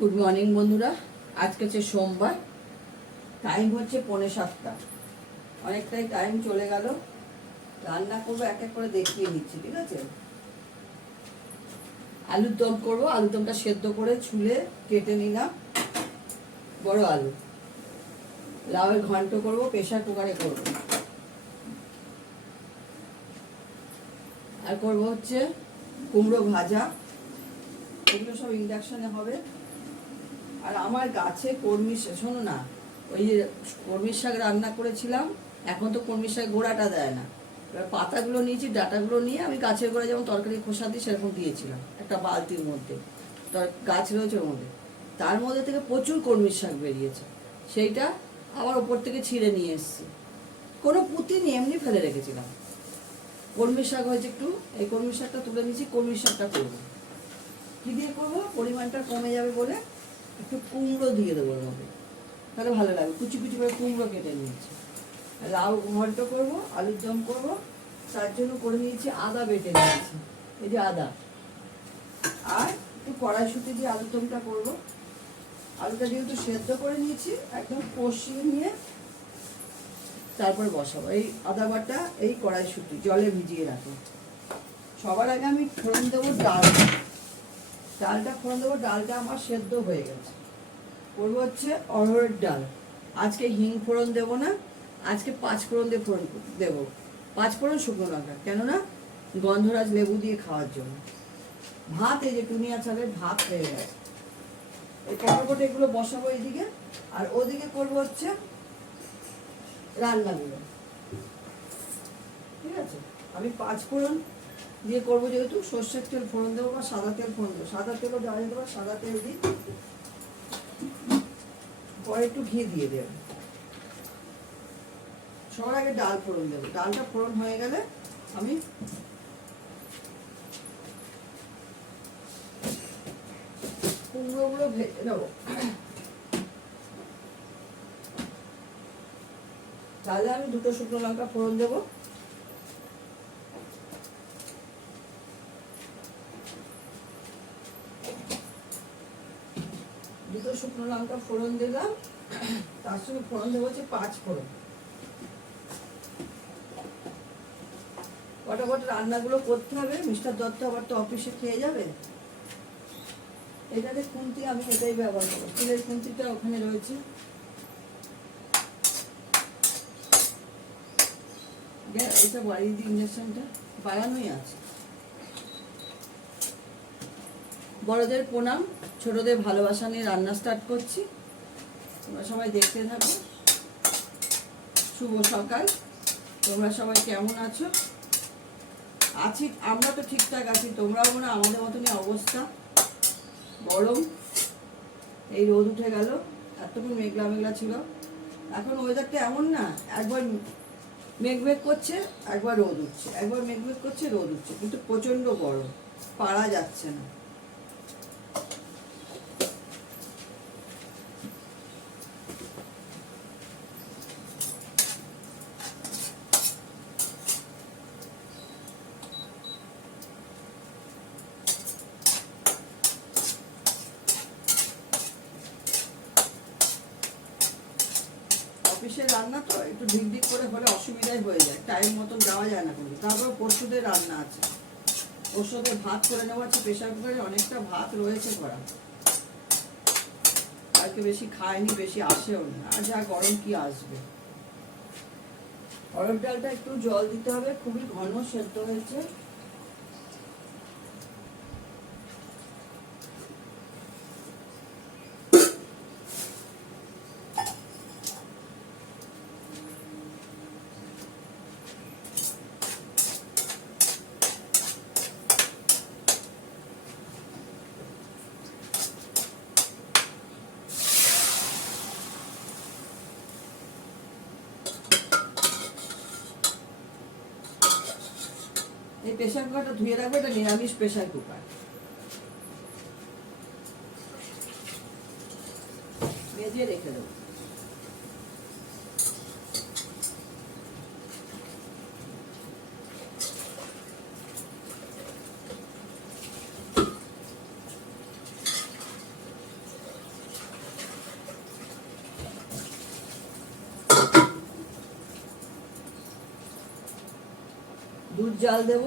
Good morning বন্ধুরা। আজকে হচ্ছে সোমবার, টাইম হচ্ছে 6:45। অনেকটাই টাইম চলে গেল। রান্না করবো, এক এক করে দেখিয়ে নিচ্ছি, ঠিক আছে। আলুর দম করবো। আলুর দমটা সেদ্ধ করে ছুলে কেটে নিলাম বড় আলু। লাউয়ের ঘন্ট করবো, প্রেশার কুকারে করবো। আর করবো হচ্ছে কুমড়ো ভাজা। এগুলো সব ইন্ডাকশনে হবে। আর আমার গাছে কলমি শাক, শোনো না, ওই যে কলমির শাক রান্না করেছিলাম, এখন তো কলমির শাক গোড়াটা দেয় না। এবার পাতাগুলো নিয়েছি, ডাটাগুলো নিয়ে আমি গাছের গোড়ায় যেমন তরকারি খোসা দিই সেরকম দিয়েছিলাম একটা বালতির মধ্যে। গাছ রয়েছে ওর মধ্যে, তার মধ্যে থেকে প্রচুর কলমির শাক বেরিয়েছে। সেইটা আবার ওপর থেকে ছিঁড়ে নিয়ে এসেছি। কোনো পুঁতি নিয়ে এমনি ফেলে রেখেছিলাম। কলমির শাক হয়েছে একটু, এই কলমির শাকটা তুলে নিয়েছি। কলমির শাকটা করবো কী দিয়ে করবো, পরিমাণটা কমে যাবে বলে একটু কুমড়ো দিয়ে দেবো ওর মধ্যে, তাহলে ভালো লাগবে। কুচি কুচি করে কুমড়ো কেটে নিয়েছি। লাউ ঘন্ট করবো, আলুর দম করবো, তার জন্য করে নিয়েছি আদা বেটে নিয়েছি, এই যে আদা। আর একটু কড়াইশুঁটি দিয়ে আলুর দমটা করবো। আলুটা যেহেতু সেদ্ধ করে নিয়েছি, একদম কষিয়ে নিয়ে তারপরে বসাবো। এই আদা বাটা, এই কড়াইশুঁটি জলে ভিজিয়ে রাখবো। সবার আগে আমি ফোড়ন দেবো ডালটা ফোড়ন দেবো। ডালটা আমার সেদ্ধ হয়ে গেছে। করবো হচ্ছে অরহরের ডাল। আজকে হিং ফোড়ন দেবো না, আজকে 5 ফোড়ন দিয়ে ফোড়ন দেবো। 5 ফোড়ন শুকনো লঙ্কা, কেননা গন্ধরাজ লেবু দিয়ে খাওয়ার জন্য। ভাত, এই যে টুনিয়া চালের ভাত হয়ে গেছে। এই কড়াইতে এগুলো বসাবো এইদিকে, আর ওদিকে করবো হচ্ছে রান্নাগুলো, ঠিক আছে। আমি 5 ফোড়ন দিয়ে করবো, যেহেতু সর্ষের তেল ফোড়ন দেবো বা সাদা তেল ফোড়ন দেবো। সাদা তেলও দেওয়া যেতে পারে, সাদা তেল দিই। পরে একটু ঘি দিয়ে দেব। সবার আগে ডাল ফোড়ন দেবো। ডালটা ফোড়ন হয়ে গেলে আমি কুমড়োগুলো ভেজে নেবো। তাহলে আমি 2টো শুকনো লঙ্কা ফোড়ন দেবো। দুটো শুকনো লঙ্কা ফোড়ন দিলাম, তার সঙ্গে ফোড়ন দেবো হচ্ছে 5 ফোড়ন। ফটাফট রান্নাগুলো করতে হবে। মিস্টার দত্ত আবার তো অফিসে খেয়ে যাবে। এটাতে খুন্তি আমি এটাই ব্যবহার করবো, স্টিলের খুন্তিটা ওখানে রয়েছে। এটা বাড়িয়ে দিই, ইঞ্জেকশনটা বাড়ানোই আছে। বড়দের প্রণাম, ছোটদের ভালোবাসা নিয়ে রান্না স্টার্ট করছি। তোমরা সবাই দেখতে থাকো। শুভ সকাল। তোমরা সবাই কেমন আছো? আছি, আমরা তো ঠিকঠাক আছি। তোমরাও মনে আমাদের মতনই অবস্থা। গরম, এই রোদ উঠে গেল। এতক্ষণ মেঘলা মেঘলা ছিল। এখন ওয়েদারটা এমন না, একবার মেঘ করছে, একবার রোদ উঠছে, একবার মেঘ করছে, রোদ উঠছে, কিন্তু প্রচন্ড গরম, পারা যাচ্ছে না। অফিসের রান্না তো একটু ঢিক করে হলে অসুবিধাই হয়ে যায়, টাইম মতন যাওয়া যায় না কোনো। তারপর পরশুদের রান্না আছে, পরশুদের ভাত করে নেওয়া আছে প্রেশার কুকারে। অনেকটা ভাত রয়েছে করা, কালকে বেশি খায়নি, বেশি আসেও না। আর যা গরম কি আসবে। অরহর ডালটা একটু জল দিতে হবে, খুবই ঘন সেদ্ধ হয়েছে। এই প্রেশার কুকারটা ধুয়ে রাখবো, এটা নিরামিষ প্রেশার কুকার। মেজে রেখে দেবো। দুধ জাল দেব।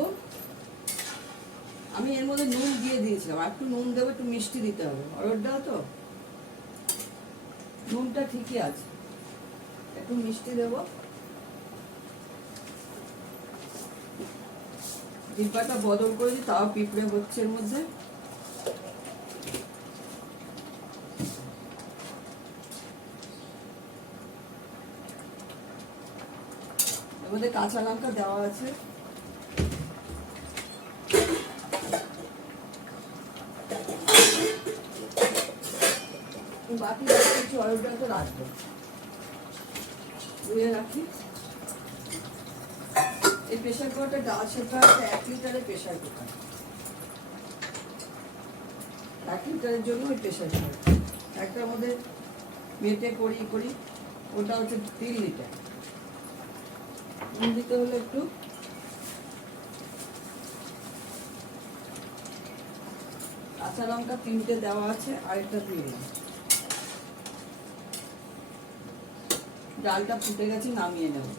আমি এর মধ্যে নুন দিয়ে দিয়েছিলাম, আর একটু নুন দেবো, একটু মিষ্টি দিতে হবে, অরহর ডাল তো নুনটা ঠিকই আছে, একটু মিষ্টি দেবো। ডিব্বাটা বদল করেছি, তাও পিঁপড়ে হচ্ছে এর মধ্যে। এর মধ্যে কাঁচা লঙ্কা দেওয়া আছে, বাকি কিছু অরহর ডাল তো রাখবো, ধুয়ে রাখি। এই প্রেশার কুকারটা ডাল সেদ্ধ আছে 1 লিটারের প্রেশার কুকার, 1 লিটারের জন্য ওই প্রেশার কুকার। একটার মধ্যে মেটে করি ওটা হচ্ছে 3 লিটার। নুন দিতে হলে একটু, কাঁচা লঙ্কা 3টে দেওয়া আছে, আরেকটা দিয়ে দিলাম। ডালটা ফুটে গেছে, নামিয়ে নেব।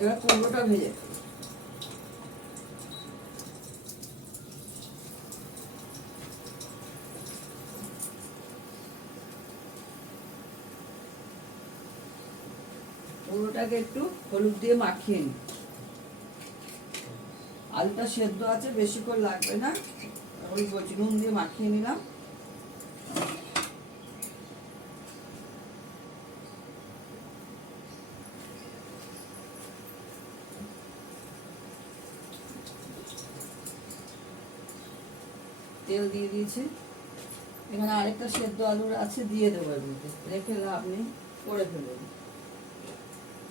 এবার কুমড়োটা ভেজে, কুমড়োটাকে একটু হলুদ দিয়ে মাখিয়ে নিই। আলুটা সেদ্ধ আছে, বেশিক্ষণ লাগবে না, ওই বলছি নুন দিয়ে মাখিয়ে নিলাম। তেল দিয়ে দিয়েছি, এখানে আরেকটা সেদ্ধ আলুর আছে, দিয়ে দেবো এর মধ্যে, রেখে লাভ নেই, করে ফেলবেন,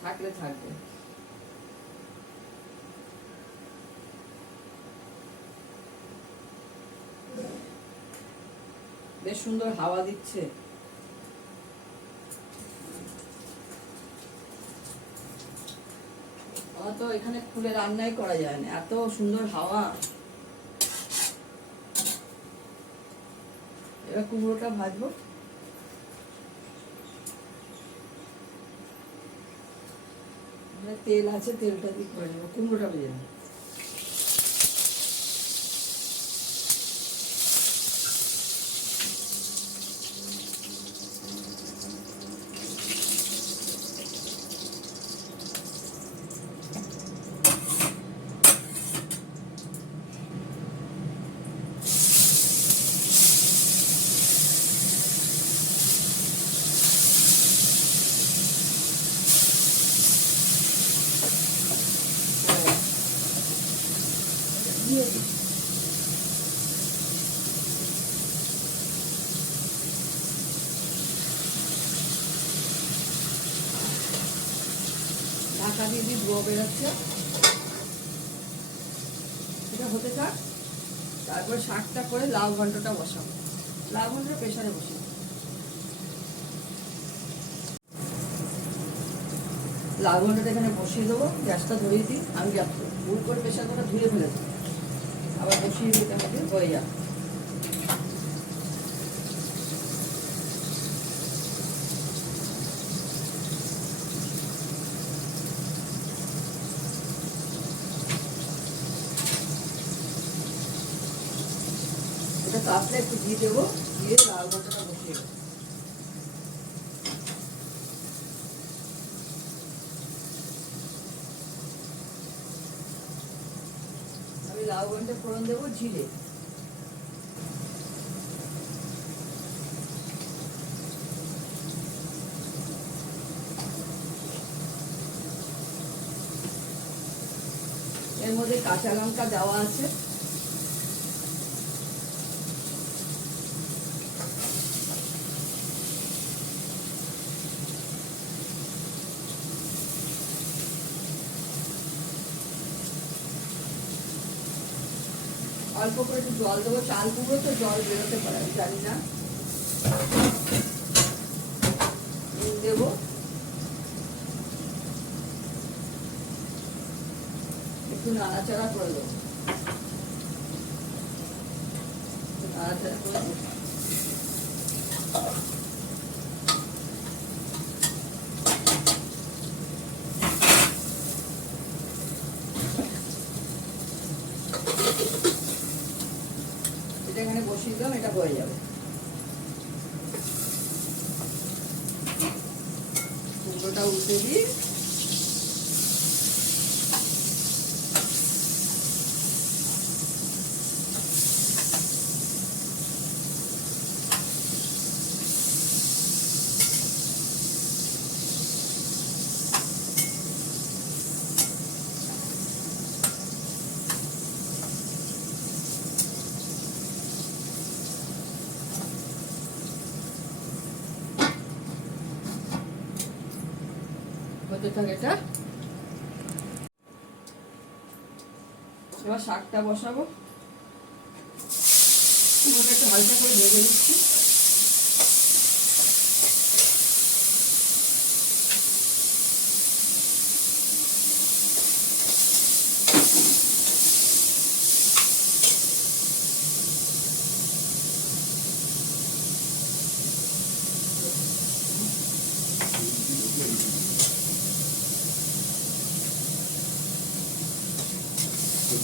থাকলে থাকবে। বেশ সুন্দর হাওয়া দিচ্ছে। তো এখানে খুলে রান্নাই করা যায় না, এত সুন্দর হাওয়া। এবার কুমড়োটা ভাজবো, তেল আছে, তেলটা দিয়ে করে নেবো, কুমড়োটা ভেজে নেবো। ঢাকা দিয়ে দিয়ে ধোয়া বেরোচ্ছে, এটা হতে থাক। তারপর শাকটা করে লাউ ঘন্টটা বসাবো, লাউ ঘন্টটা প্রেশারে বসিয়ে, লাউ ঘন্টটা এখানে বসিয়ে দেবো। গ্যাসটা ধরিয়ে দিই, আমি ভুল করে প্রেশার কুকারটা ধুয়ে ফেলেছি, আবার বসিয়ে দিতে হবে, হয়ে যাবে। এটা তাপটা একটু দিয়ে দেবো, দিয়ে লাউ ঘন্টটা বসিয়ে দেবো। আমি লাউ ঘন্টে ফোড়ন দেবো জিরে, এর মধ্যে কাঁচা লঙ্কা দেওয়া আছে, অল্প করে একটু জল দেবো, চাল কুমড়ো তো জল বেরোতে পারে, আমি জানি না। নুন দেবো, একটু নাড়াচাড়া করে দেবো, নাড়াচাড়া করে দেবো। এটা এখানে বসিয়ে দিলাম, এটা হয়ে যাবে। কুমড়োটা উল্টে দিই, হতে থাকে এটা। এবার শাকটা বসাবো, কুমড়োটা একটু হালকা করে ভেজে নিচ্ছি।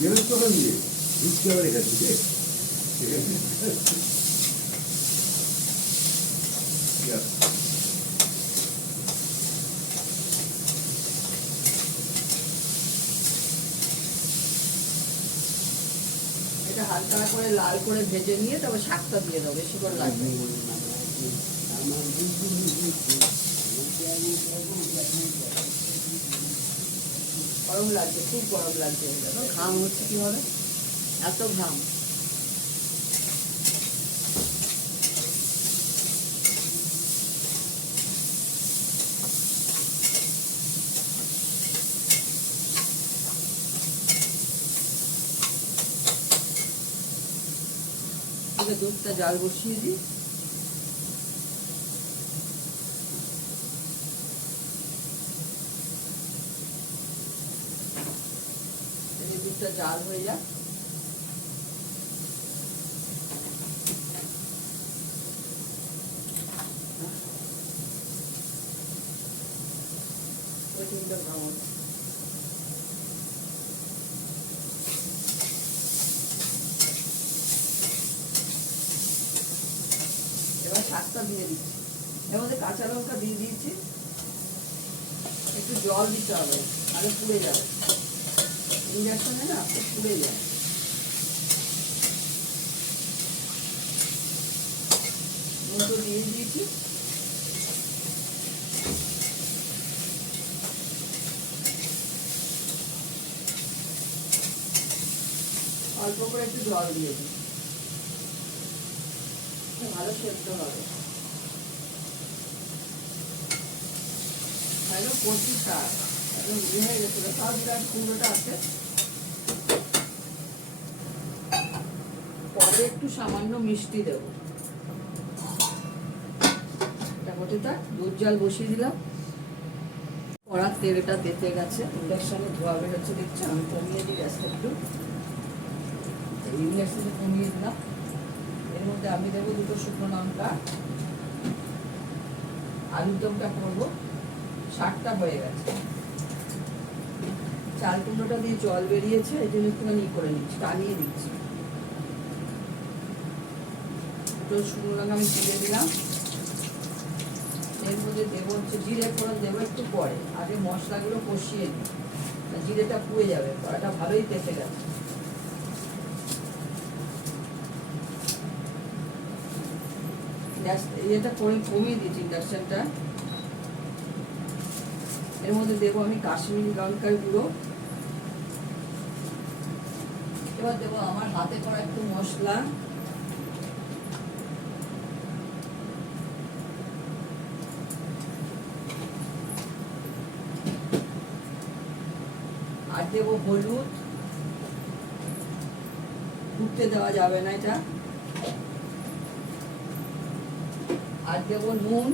Yemek sorun değil. Rusya var ya diye. Ya. এটা হালকা করে লাল করে ভেজে নিয়ে তারপর শাকটা দিয়ে দেবো, বেশি করে লাগবে। গরম লাগছে, খুব গরম লাগছে, দেখো ঘাম হচ্ছে কিভাবে, এত ঘাম। দুধটা জাল বসিয়ে দিই, দুধটা জাল হয়ে যাক। এবার শাকটা দিয়ে দিচ্ছি, এর মধ্যে কাঁচা লঙ্কা দিয়ে দিয়েছি। একটু জল দিতে হবে, আগে পুড়ে যাবে, ইন্ডাকশনে না পুড়ে যায়। মতো দিয়ে দিয়েছি, অল্প করে একটু জল দিয়ে দিই, ভালো সেদ্ধ হবে। কচি শাক একদম হয়ে গেছিল, সব গাছ কুমড়োটা আছে। পরে একটু সামান্য মিষ্টি দেবো। এটা হতে থাক, দুধ জল বসিয়ে দিলাম। কড়ার তেলটা তেতে গেছে, ইন্ডাকশনে ধোয়া বেরোচ্ছে দেখছি, আমি কমিয়ে দিই গ্যাসটা একটু। ইন্ডাকশনে কমিয়ে দিলাম। এর মধ্যে আমি দেবো দুটো শুকনো লঙ্কা, আলুর দমটা করবো। শাকটা হয়ে গেছে, চাল কুমড়োটা দিয়ে জল বেরিয়েছে, এই জন্য একটুখানি করে নিচ্ছি, টানিয়ে দিচ্ছি। দুটো শুকনো লঙ্কা আমি চিড়ে দিলাম। এর মধ্যে দেবো হচ্ছে জিরে ফোড়ন, দেবো একটু পরে, আগে মশলাগুলো কষিয়ে দিই, জিরেটা পুড়ে যাবে, কড়াটা ভালোই তেতে গেছে। গ্যাস এটা করে কমিয়ে দিয়েছি ইন্ডাকশনটা। এর মধ্যে দেবো আমি কাশ্মীরি লঙ্কার গুঁড়ো, এবার দেবো আমার হাতে করা একটু মশলা, আর দেবো হলুদ, ঘুরতে দেওয়া যাবে না এটা, আর দেবো নুন,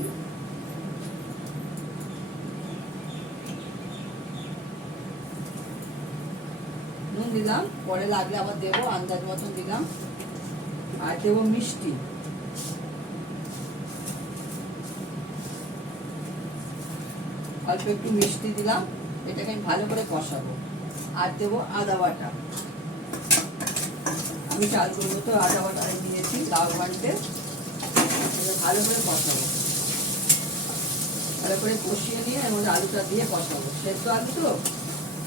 মতন দিলাম, পরে লাগলে আবার দেবো, আন্দাজ মতন দিলাম। আর দেবো মিষ্টি, অল্প একটু মিষ্টি দিলাম। এটাকে আমি ভালো করে কষাবো। আর দেবো আদা বাটা, আমি চালগুলো তো আদা বাটা দিয়েছি লাউ ঘন্টে। ভালো করে কষাবো, ভালো করে কষিয়ে নিয়ে এর মধ্যে আলুটা দিয়ে কষাবো। সেদ্ধ আলু তো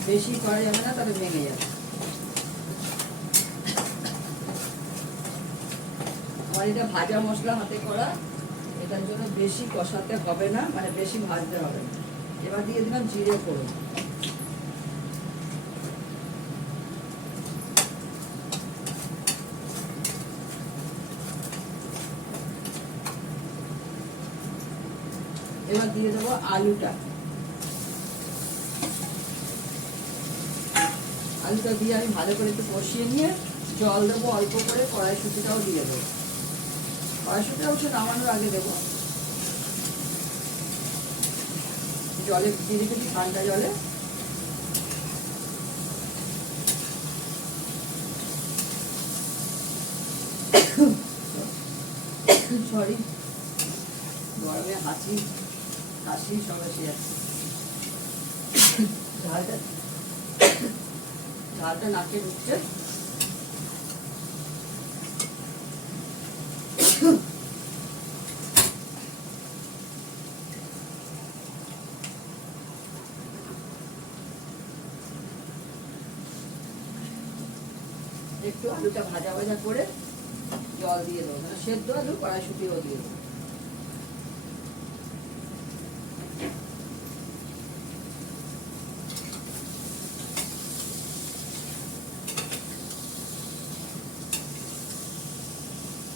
বেশি করা যাবে না, তাহলে ভেঙে যাবে। আমার এটা ভাজা মশলা হাতে করা, এটার জন্য বেশি কষাতে হবে না, মানে বেশি ভাজতে হবে না। এবার দিয়ে দিলাম জিরে ফোড়ন, এবার দিয়ে দেবো আলুটা। আলুটা দিয়ে আমি ভালো করে একটু কষিয়ে নিয়ে জল দেবো অল্প করে, কড়াইশুঁটিটাও দিয়ে দেবো। কড়াইশুঁটিটা হচ্ছে নামানোর আগে দেবো। জলে দিয়ে রেখেছি ঠান্ডা জলে। সরি, গরমে কাশি সব এসে যাচ্ছে। ঝালটা নাকে ঢুকছে। একটু আলুটা ভাজা ভাজা করে জল দিয়ে দেবো, মানে সেদ্ধ আলু, কড়াইশুঁটিও দিয়ে দেবো।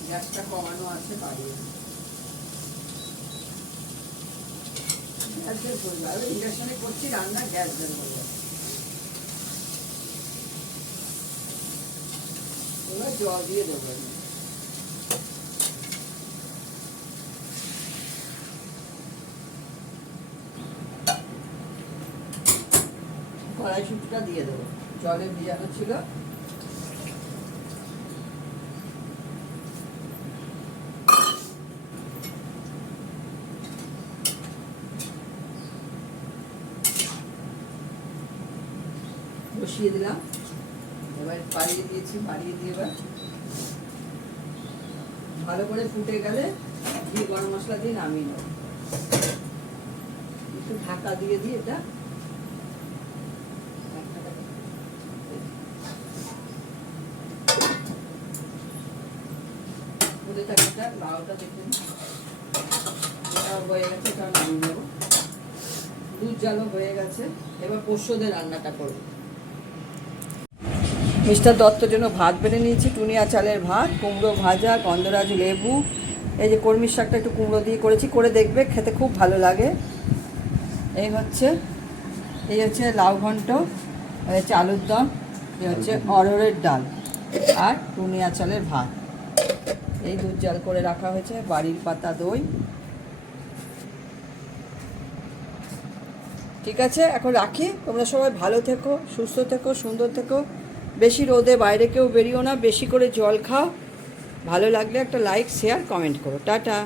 গ্যাসটা কমানো আছে, বাড়িয়ে গ্যাস বের করবে। আর ইন্ডাকশনে করছি রান্না, গ্যাস বের করবে। এবার জল দিয়ে দেবো। কড়াইশুঁটিটা দিয়ে দেবো, জলে ভিজানো ছিল। বসিয়ে দিলাম, এবার বাড়িয়ে দিয়েছি, বাড়িয়ে দিয়ে এবার ভালো করে ফুটে গেলে দিয়ে গরম মশলা দিয়ে নামিয়ে নেব। একটু ঢাকা দিয়ে দিই এটা। ফুটে থাকে এটা, লাউটা দেখে হয়ে গেছে, এটা নামিয়ে নেব। দুধ জালও হয়ে গেছে, এবার পোষ্যদের রান্নাটা করব। মিস্টার দত্তর জন্য ভাত বেড়ে নিয়েছি, টুনিয়া চালের ভাত, কুমড়ো ভাজা, গন্ধরাজ লেবু। এই যে কলমির শাকটা একটু কুমড়ো দিয়ে করেছি, করে দেখবে, খেতে খুব ভালো লাগে। এই হচ্ছে লাউ ঘন্ট, এই হচ্ছে আলুর দম, এই হচ্ছে অরহরের ডাল, আর টুনিয়া চালের ভাত। এই দুধ জাল করে রাখা হয়েছে, বাড়ির পাতা দই। ঠিক আছে, এখন রাখি। তোমরা সবাই ভালো থেকো, সুস্থ থেকো, সুন্দর থেকো। বেশি রোদে বাইরে কেউ বেরিও না, বেশি করে জল খাও। ভালো লাগলে একটা লাইক, শেয়ার, কমেন্ট করো। টাটা।